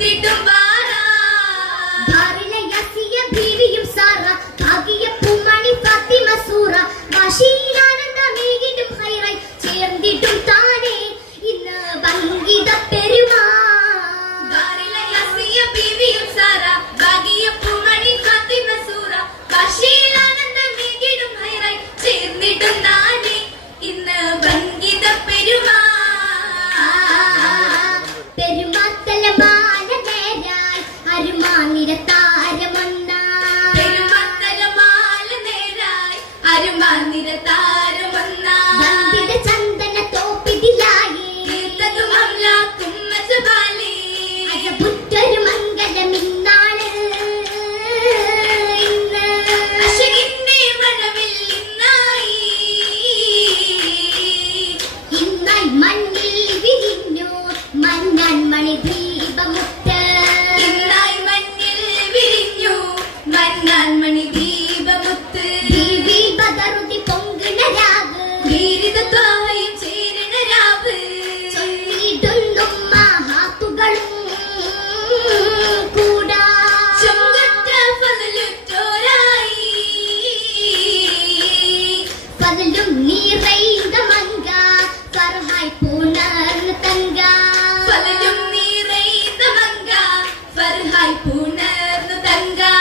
திட்டுவாரா தாரில யசிய பீவிய മണിദീപമുട്ട് ഇന്നായി മഞ്ഞിൽ വിരിഞ്ഞു മന്നാൻ മണിദീപമുത്ത് ദീപതറുതി പൊങ്കിണ രാവ്. വീരിതത്വായി ചേരണ രാവ്. ചൊല്ലിടുന്നു മഹാത്തുകളും കൂടാ. ചുങ്കത്ര ഫലലുറ്റോരായി പതിലും നീർ உணர்ந்து தங்கா